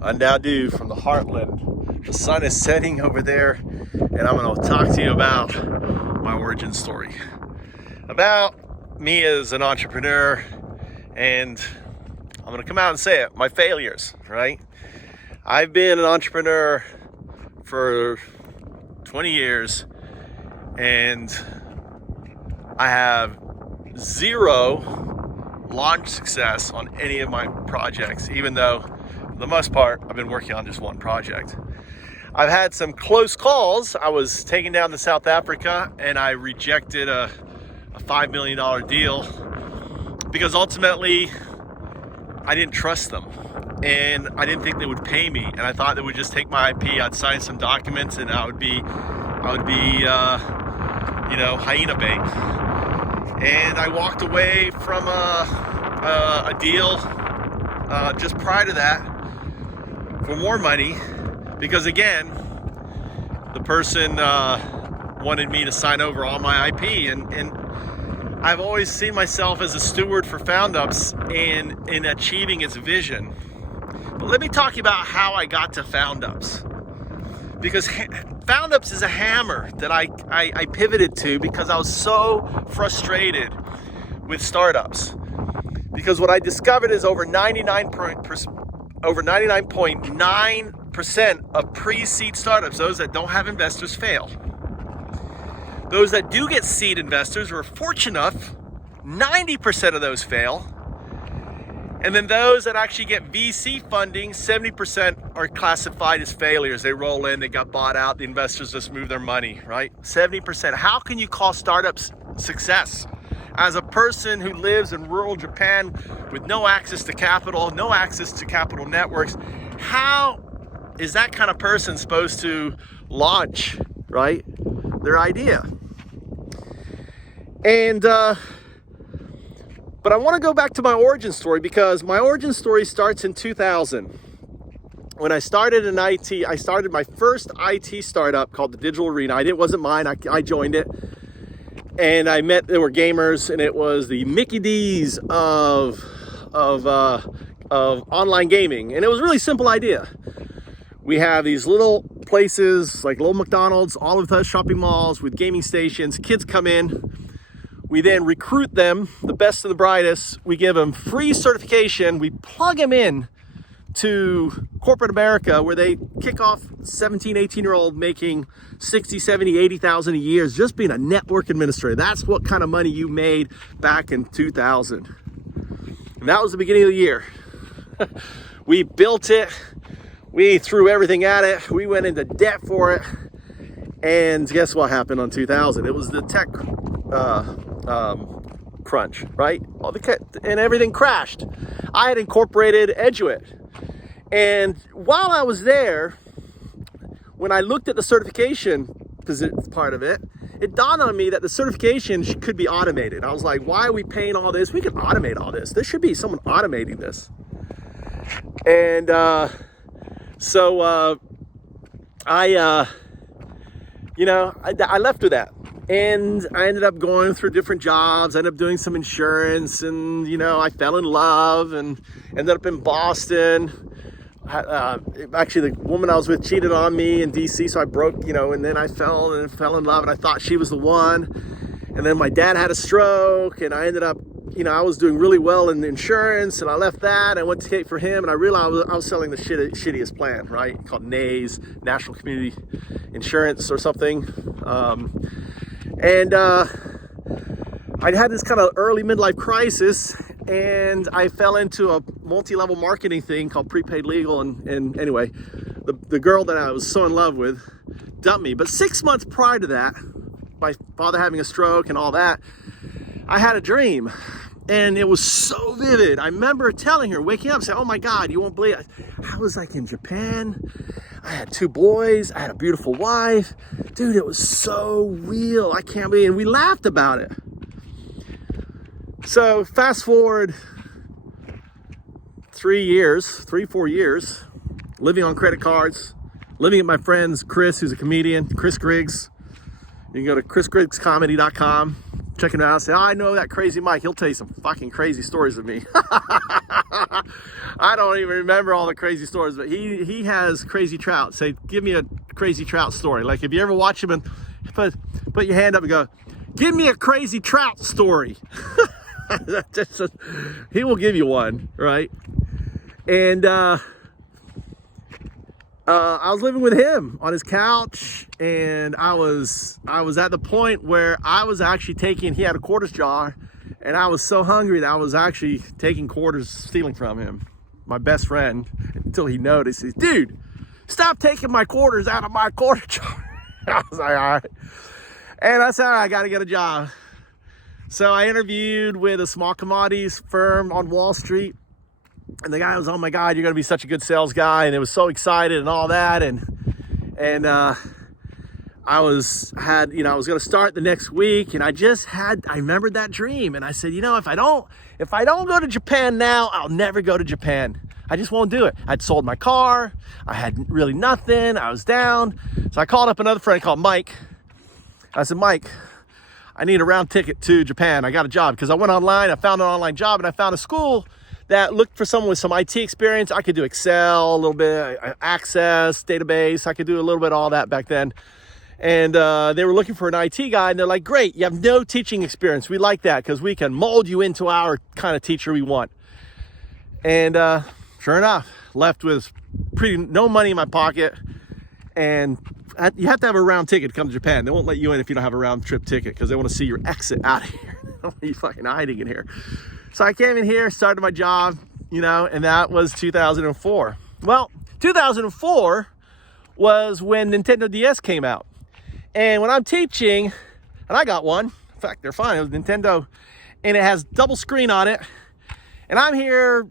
UnDaoDu from the heartland. The sun is setting over there, and I'm going to talk to you about my origin story. About me as an entrepreneur, and I'm going to come out and say it, my failures, right? I've been an entrepreneur for 20 years, and I have zero launch success on any of my projects, even though for the most part I've been working on just one project. I've had some close calls. I was taken down to South Africa and I rejected a $5 million deal because ultimately I didn't trust them and I didn't think they would pay me, and I thought they would just take my IP, I'd sign some documents, and I would be hyena bait. And I walked away from a deal just prior to that for more money because, again, the person wanted me to sign over all my IP, and I've always seen myself as a steward for Foundups in achieving its vision. But let me talk about how I got to Foundups, because Foundups is a hammer that I pivoted to because I was so frustrated with startups. Because what I discovered is over 99.9% of pre-seed startups, those that don't have investors, fail. Those that do get seed investors, we're fortunate enough, 90% of those fail. And then those that actually get VC funding, 70% are classified as failures. They roll in, they got bought out, the investors just move their money, right? 70%. How can you call startups success? As a person who lives in rural Japan with no access to capital, no access to capital networks, how is that kind of person supposed to launch, right, their idea? And but I want to go back to my origin story, because my origin story starts in 2000. When I started in IT, I started my first IT startup called the Digital Arena. It wasn't mine, I joined it. And there were gamers, and it was the Mickey D's of online gaming. And it was a really simple idea. We have these little places like little McDonald's, all of the shopping malls with gaming stations. Kids come in. We then recruit them, the best and the brightest. We give them free certification. We plug them in to corporate America, where they kick off 17, 18-year-old making 60, 70, 80,000 a year just being a network administrator. That's what kind of money you made back in 2000. And that was the beginning of the year. We built it. We threw everything at it. We went into debt for it. And guess what happened on 2000? It was the tech crunch, right? And everything crashed. I had incorporated Eduit. And while I was there, when I looked at the certification part of it, it dawned on me that the certification could be automated. I was like, why are we paying all this? We can automate all this. There should be someone automating this. And I left with that. And I ended up going through different jobs. I ended up doing some insurance, and, I fell in love and ended up in Boston. Actually, the woman I was with cheated on me in DC, so I broke, and then I fell in love, and I thought she was the one. And then my dad had a stroke, and I ended up, I was doing really well in the insurance, and I left that. I went to skate for him, and I realized I was selling the shittiest plan, right? Called NAES, National Community Insurance or something. And I had this kind of early midlife crisis, and I fell into a multi-level marketing thing called prepaid legal. And anyway, the girl that I was so in love with dumped me. But 6 months prior to that, my father having a stroke and all that, I had a dream, and it was so vivid. I remember telling her, waking up, saying, "Oh my God, you won't believe it. I was like in Japan. I had 2 boys. I had a beautiful wife. Dude, it was so real. I can't believe it." And we laughed about it. So fast forward 4 years, living on credit cards, living at my friend's Chris, who's a comedian, Chris Griggs. You can go to chrisgriggscomedy.com, checking him out. I say, oh, I know that crazy Mike. He'll tell you some fucking crazy stories of me. I don't even remember all the crazy stories, but he has crazy trout. Say, give me a crazy trout story. Like if you ever watch him and put your hand up and go, give me a crazy trout story. He will give you one, right? And I was living with him on his couch, and I was at the point where I was actually he had a quarters jar, and I was so hungry that I was actually taking quarters, stealing from him, my best friend, until he noticed. He says, dude, stop taking my quarters out of my quarter jar. I was like, all right. And I said, all right, I got to get a job. So I interviewed with a small commodities firm on Wall Street. And the guy was, oh my God, you're going to be such a good sales guy. And it was so excited and all that. And I was going to start the next week. And I remembered that dream. And I said, if I don't go to Japan now, I'll never go to Japan. I just won't do it. I'd sold my car. I had really nothing. I was down. So I called up another friend called Mike. I said, Mike, I need a round ticket to Japan. I got a job because I went online. I found an online job, and I found a school that looked for someone with some IT experience. I could do Excel, a little bit, Access, database. I could do a little bit of all that back then. And they were looking for an IT guy, and they're like, great, you have no teaching experience. We like that because we can mold you into our kind of teacher we want. And sure enough, left with no money in my pocket. And you have to have a round ticket to come to Japan. They won't let you in if you don't have a round trip ticket because they want to see your exit out of here. They don't want you fucking hiding in here. So I came in here, started my job, and that was 2004. Well, 2004 was when Nintendo DS came out. And when I'm teaching, and I got one, in fact, they're fine, it was Nintendo, and it has double screen on it. And I'm here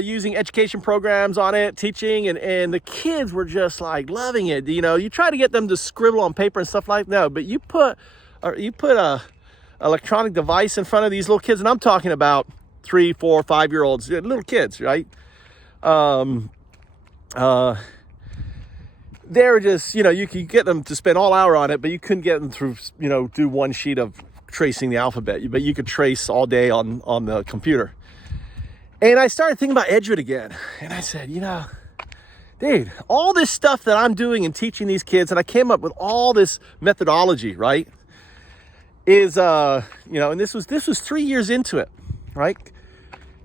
using education programs on it, teaching, and the kids were just like loving it. You try to get them to scribble on paper and stuff like that, no, but you put a electronic device in front of these little kids, and I'm talking about 3, 4, 5-year-olds, little kids, right? They're just, you could get them to spend all hour on it, but you couldn't get them through, do one sheet of tracing the alphabet, but you could trace all day on the computer. And I started thinking about Eduit again, and I said, dude, all this stuff that I'm doing and teaching these kids, and I came up with all this methodology, right? Is and this was 3 years into it, right?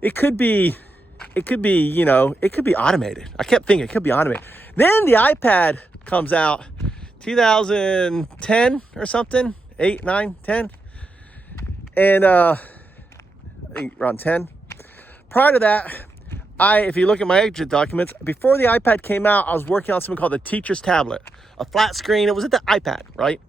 It could be automated. I kept thinking it could be automated. Then the iPad comes out 2010 or something, 8, 9, 10. And I think around 10. Prior to that, if you look at my exit documents, before the iPad came out, I was working on something called the teacher's tablet, a flat screen. It was at the iPad, right?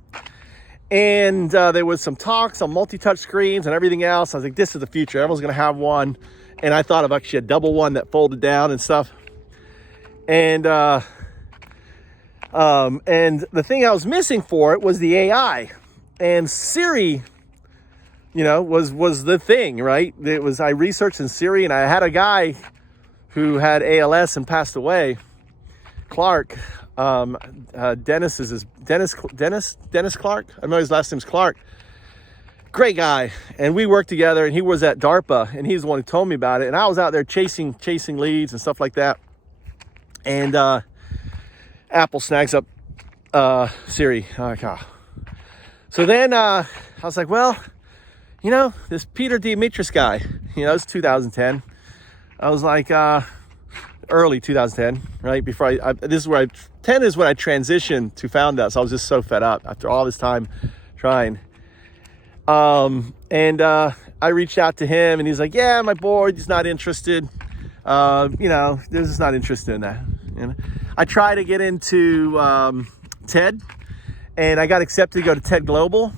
And there was some talks on multi-touch screens and everything else. I was like, this is the future. Everyone's going to have one. And I thought of actually a double one that folded down and stuff. And the thing I was missing for it was the AI. And Siri, was the thing, right? I researched in Siri, and I had a guy who had ALS and passed away, Clark. Dennis Clark. I know his last name's Clark. Great guy. And we worked together, and he was at DARPA, and he's the one who told me about it. And I was out there chasing leads and stuff like that. And Apple snags up Siri. So then I was like, well, this Peter Dimitris guy, it's 2010. I was like, early 2010, right? Before 10 is when I transitioned to Foundups. I was just so fed up after all this time trying. And I reached out to him, and he's like, yeah, my board is not interested. They're just not interested in that. I tried to get into TED, and I got accepted to go to TED Global.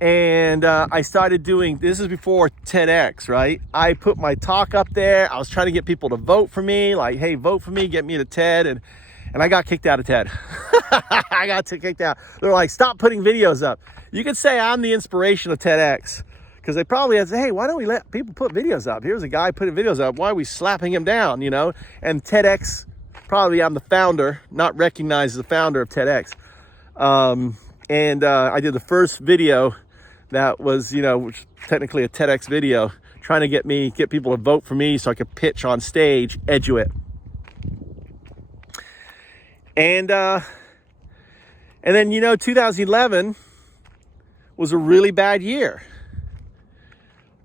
And I started doing, this is before TEDx, right? I put my talk up there. I was trying to get people to vote for me, like, hey, vote for me, get me to TED. And I got kicked out of TED. I got kicked out. They're like, stop putting videos up. You could say I'm the inspiration of TEDx, because they probably had to say, hey, why don't we let people put videos up? Here's a guy putting videos up. Why are we slapping him down, And TEDx, probably I'm the founder, not recognized as the founder of TEDx. I did the first video that was, which is technically a TEDx video, trying to get people to vote for me so I could pitch on stage Eduit. And then, 2011 was a really bad year.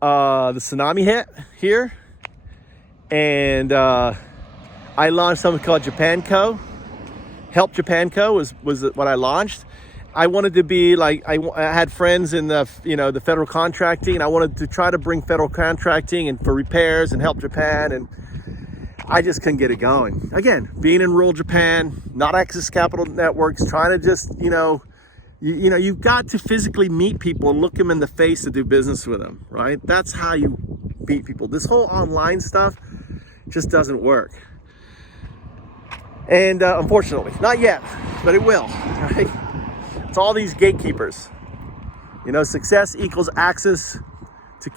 The tsunami hit here, and I launched something called Japan Co. Help Japan Co. was what I launched. I wanted to be like, I had friends in the federal contracting, and I wanted to try to bring federal contracting and for repairs and help Japan, and I just couldn't get it going. Again, being in rural Japan, not access capital networks, trying to just, you've got to physically meet people and look them in the face to do business with them, right? That's how you beat people. This whole online stuff just doesn't work. And unfortunately, not yet, but it will, right? It's all these gatekeepers. Success equals access to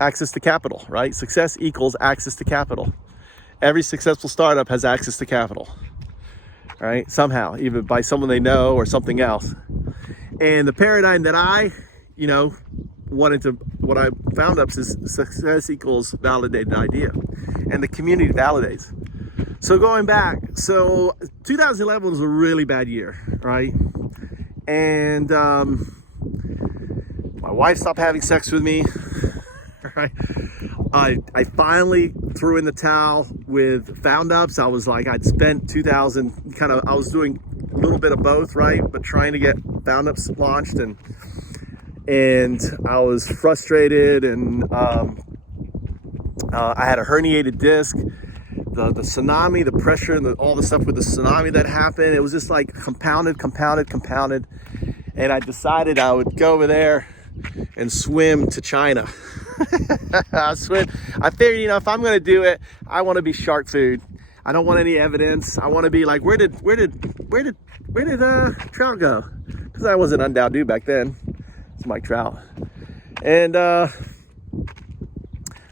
access to capital, right? Success equals access to capital. Every successful startup has access to capital, right? Somehow, either by someone they know or something else. And the paradigm that I, what I Foundups is success equals validated idea, and the community validates. So going back, 2011 was a really bad year, right? And my wife stopped having sex with me, right? I finally threw in the towel with Foundups. I was like, I'd spent 2000, I was doing a little bit of both, right? But trying to get Foundups launched, and I was frustrated, and I had a herniated disc. The tsunami, the pressure, and all the stuff with the tsunami that happened, it was just like compounded. And I decided I would go over there and swim to China. I figured, if I'm going to do it, I want to be shark food. I don't want any evidence. I want to be like, where did Trout go? Because I wasn't UnDaoDu back then. It's Mike Trout. And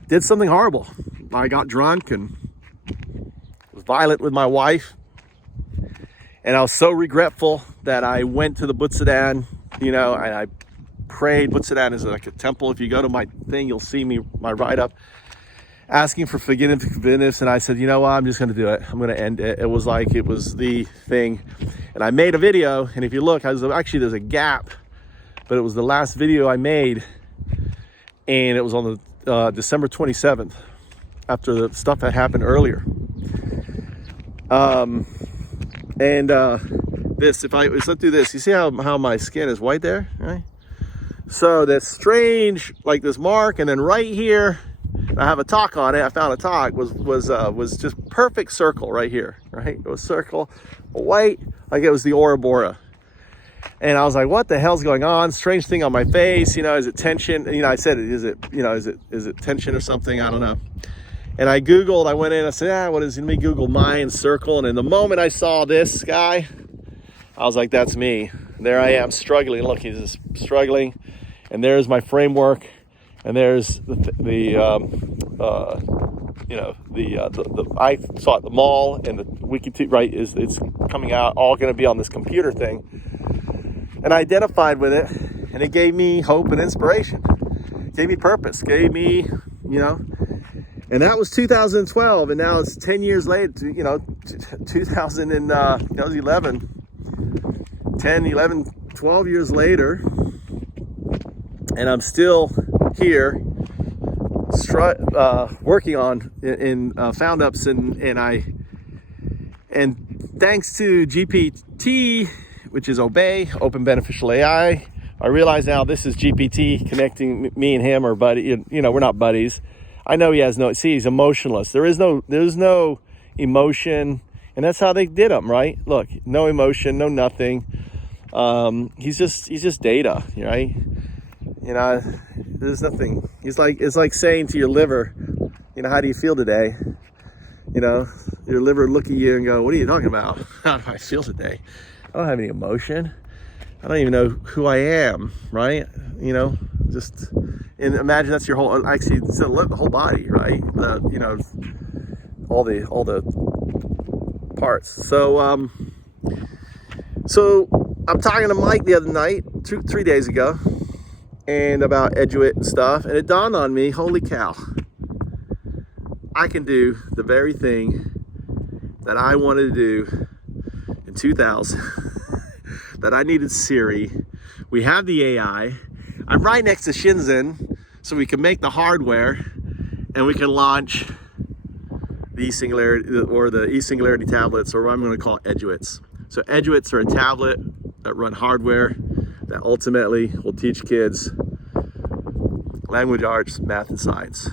did something horrible. I got drunk and was violent with my wife. And I was so regretful that I went to the Butsudan, and I prayed. Butsudan is like a temple. If you go to my thing, you'll see my write-up asking for forgiveness. And I said, I'm just going to do it. I'm going to end it. It was the thing. And I made a video. And if you look, there's a gap, but it was the last video I made. And it was on the December 27th, after the stuff that happened earlier. Let's do this. You see how my skin is white there, right? So that's strange, like this mark, and then right here, I have a talk on it. I found a talk was just perfect circle right here, right? It was circle, white, like it was the Ouroboros. And I was like, what the hell's going on? Strange thing on my face, is it tension? I said, is it tension or something? I don't know. And I Googled, I went in, I said, what is it? Let me Google Mayan circle. And in the moment I saw this guy, I was like, that's me. There I am struggling. Look, he's just struggling. And there's my framework. And there's I saw at the mall, and the wiki, right, it's coming out, all going to be on this computer thing. And I identified with it, and it gave me hope and inspiration. It gave me purpose, gave me, and that was 2012, and now it's 10 years later, 2011, 10, 11, 12 years later, and I'm still here working on in Foundups, and thanks to GPT, which is Obey, Open Beneficial AI, I realize now this is GPT connecting me and him, or buddy. We're not buddies. I know he has he's emotionless. There's no emotion, and that's how they did him, right? Look, no emotion, no nothing. He's just data, right? There's nothing. It's like saying to your liver, how do you feel today? Your liver look at you and go, what are you talking about? How do I feel today? I don't have any emotion. I don't even know who I am, right? And imagine that's your whole, actually, it's the whole body, right? All the parts. So, So I'm talking to Mike the other night, 3 days ago, and about Eduit and stuff, and it dawned on me, holy cow, I can do the very thing that I wanted to do in 2000, that I needed Siri. We have the AI. I'm right next to Shenzhen, so we can make the hardware, and we can launch the e-singularity, or the e-singularity tablets, or what I'm going to call Eduits. So Eduits are a tablet that run hardware that ultimately will teach kids language arts, math, and science.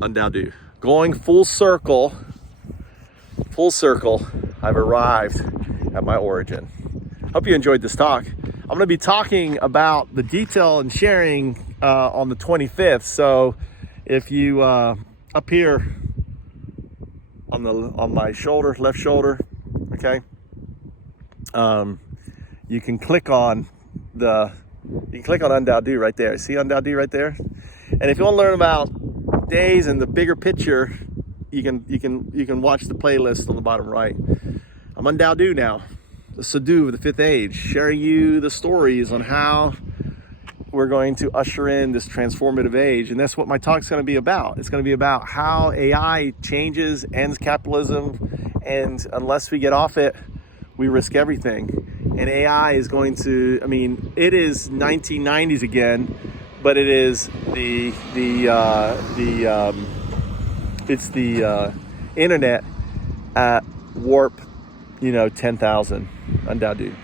UnDaoDu. Going full circle, I've arrived at my origin. Hope you enjoyed this talk. I'm going to be talking about the detail and sharing on the 25th. So if you up here on my shoulder, left shoulder, okay, you can click on UnDaoDu right there. See UnDaoDu right there? And if you want to learn about days and the bigger picture, you can watch the playlist on the bottom right. I'm UnDaoDu now, the Sadhu of the fifth age, sharing you the stories on how we're going to usher in this transformative age. And that's what my talk's going to be about. It's going to be about how AI changes, ends capitalism, and unless we get off it, we risk everything. And AI is going to, I mean, it is 1990s again, but it is the internet at warp, 10,000. UnDaoDu.